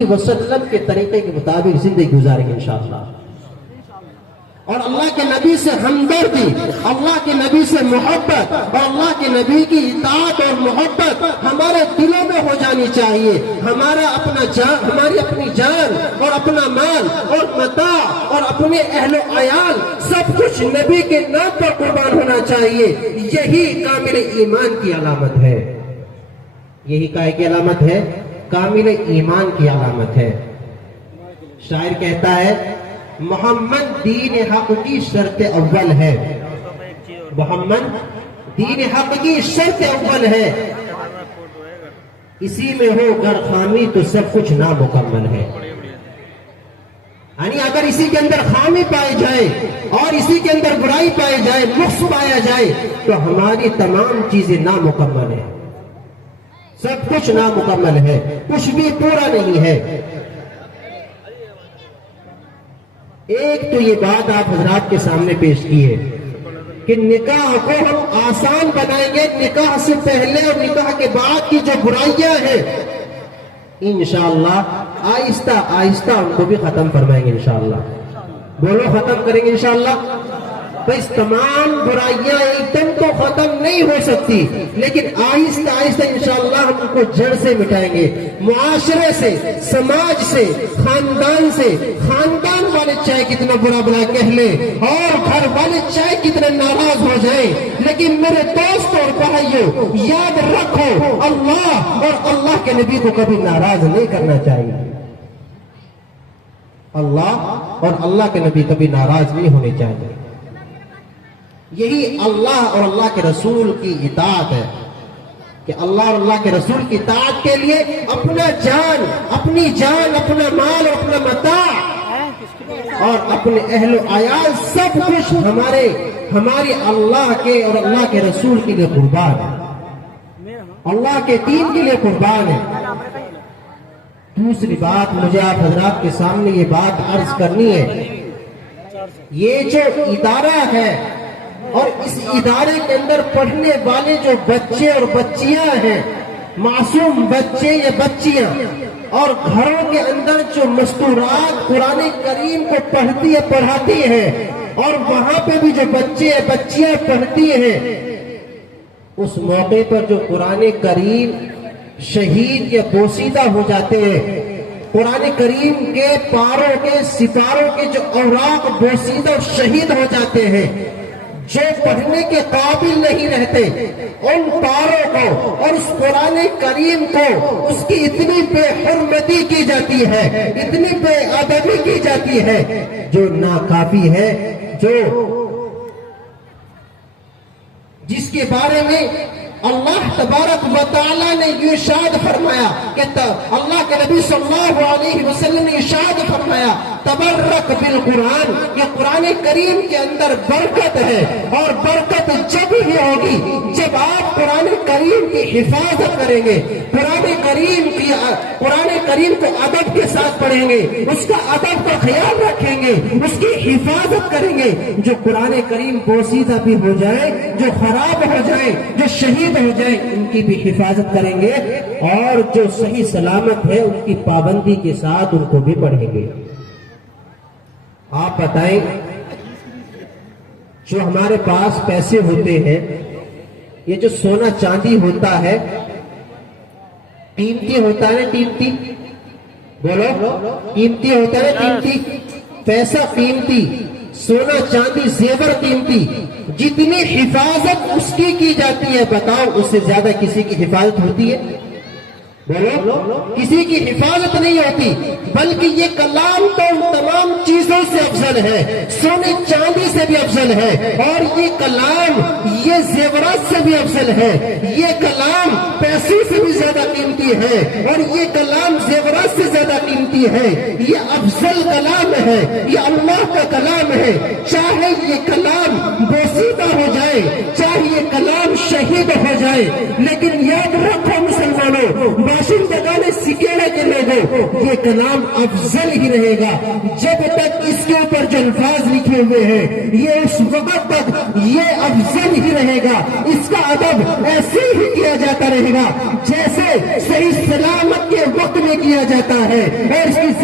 وسلم کے طریقے کے مطابق زندگی گزاریں گے انشاءاللہ، اور اللہ کے نبی سے ہمدردی، اللہ کے نبی سے محبت اور اللہ کے نبی کی اطاعت اور محبت ہمارے دلوں میں ہو جانی چاہیے۔ ہماری اپنی جان اور اپنا مال اور متاع اور اپنے اہل و عیال سب کچھ نبی کے نام پر قربان ہونا چاہیے۔ یہی کامل ایمان کی علامت ہے، یہی کائے کی علامت ہے، کامل ایمان کی علامت ہے۔ شاعر کہتا ہے محمد دین حق کی شرط اول ہے، محمد دین حق کی شرط اول ہے، اسی میں ہو گر خامی تو سب کچھ نامکمل ہے۔ یعنی اگر اسی کے اندر خامی پائی جائے اور اسی کے اندر برائی پائی جائے، نقص پایا جائے، تو ہماری تمام چیزیں نامکمل ہیں، سب کچھ نامکمل ہے، کچھ بھی پورا نہیں ہے۔ ایک تو یہ بات آپ حضرات کے سامنے پیش کی ہے کہ نکاح کو ہم آسان بنائیں گے، نکاح سے پہلے اور نکاح کے بعد کی جو برائیاں ہیں انشاءاللہ آہستہ آہستہ ان کو بھی ختم فرمائیں گے انشاءاللہ۔ بولو ختم کریں گے انشاءاللہ۔ بس تمام برائیاں ایک دم تو ختم نہیں ہو سکتی، لیکن آہستہ آہستہ انشاءاللہ ہم ان کو جڑ سے مٹائیں گے، معاشرے سے، سماج سے، خاندان سے۔ خاندان والے چاہے کتنا برا بلا کہہ لیں اور گھر والے چاہے کتنے ناراض ہو جائیں، لیکن میرے دوست اور بھائیوں یاد رکھو اللہ اور اللہ کے نبی کو کبھی ناراض نہیں کرنا چاہیے۔ اللہ اور اللہ کے نبی کبھی ناراض نہیں ہونے چاہیے۔ یہی اللہ اور اللہ کے رسول کی اطاعت ہے کہ اللہ اور اللہ کے رسول کی اطاعت کے لیے اپنی جان، اپنا مال اور اپنا متاع اور اپنے اہل و عیال سب کچھ ہمارے اللہ کے اور اللہ کے رسول کے لیے قربان ہے، اللہ کے دین کے لیے قربان ہے۔ دوسری بات مجھے آپ حضرات کے سامنے یہ بات عرض کرنی ہے، یہ جو ادارہ ہے اور اس ادارے کے اندر پڑھنے والے جو بچے اور بچیاں ہیں، معصوم بچے یا بچیاں، اور گھروں کے اندر جو مستورات قرآن کریم کو پڑھاتی ہیں اور وہاں پہ بھی جو بچے یا بچیاں پڑھتی ہیں، اس موقع پر جو قرآن کریم شہید یا بوسیدہ ہو جاتے ہیں، قرآن کریم کے پاروں کے سپاروں کے جو اوراق بوسیدہ اور شہید ہو جاتے ہیں، جو پڑھنے کے قابل نہیں رہتے، ان پاروں کو اور اس قرآن کریم کو اس کی اتنی بے حرمتی کی جاتی ہے، اتنی بے ادبی کی جاتی ہے جو ناکافی ہے، جس کے بارے میں اللہ تبارک و تعالی نے یہ ارشاد فرمایا کہ اللہ کے نبی صلی اللہ علیہ وسلم نے ارشاد فرمایا تبرک بالقرآن، یہ قرآن کریم کے اندر برکت ہے، اور برکت جب ہی ہوگی جب آپ قرآن کریم کی حفاظت کریں گے، قرآن کریم کو ادب کے ساتھ پڑھیں گے، اس کا ادب کا خیال رکھیں گے، اس کی حفاظت کریں گے۔ جو قرآن کریم بوسیدہ بھی ہو جائے، جو خراب ہو جائے، جو شہید ہو جائے، ان کی بھی حفاظت کریں گے، اور جو صحیح سلامت ہے ان کی پابندی کے ساتھ ان کو بھی پڑھیں گے۔ آپ بتائیں، جو ہمارے پاس پیسے ہوتے ہیں، یہ جو سونا چاندی ہوتا ہے، قیمتی ہوتا ہے، قیمتی بولو، قیمتی ہوتا ہے، قیمتی پیسہ قیمتی، سونا چاندی زیور قیمتی، جتنی حفاظت اس کی جاتی ہے، بتاؤ اس سے زیادہ کسی کی حفاظت ہوتی ہے؟ بولو، کسی کی حفاظت نہیں ہوتی، بلکہ یہ کلام تو ان تمام چیزوں سے افضل ہے، سونے چاندی سے بھی افضل ہے، اور یہ کلام یہ زیورات سے بھی افضل ہے، یہ کلام پیسے سے بھی زیادہ قیمتی ہے، اور یہ کلام زیورات سے زیادہ قیمتی ہے۔ یہ افضل کلام ہے، یہ اللہ کا کلام ہے، چاہے یہ کلام بوسیدہ ہو جائے، چاہے یہ کلام شہید ہو جائے، لیکن یاد رکھو مسلمانوں، باشندگان سکینہ کے لوگوں، یہ کلام افضل ہی رہے گا جب تک اس کے اوپر جو الفاظ لکھے ہوئے ہیں یہ اس وقت تک یہ افضل ہی رہے گا، اس کا ادب ایسے ہی کیا جاتا رہے گا جیسے صحیح سلامت کے وقت میں کیا جاتا ہے، اور اس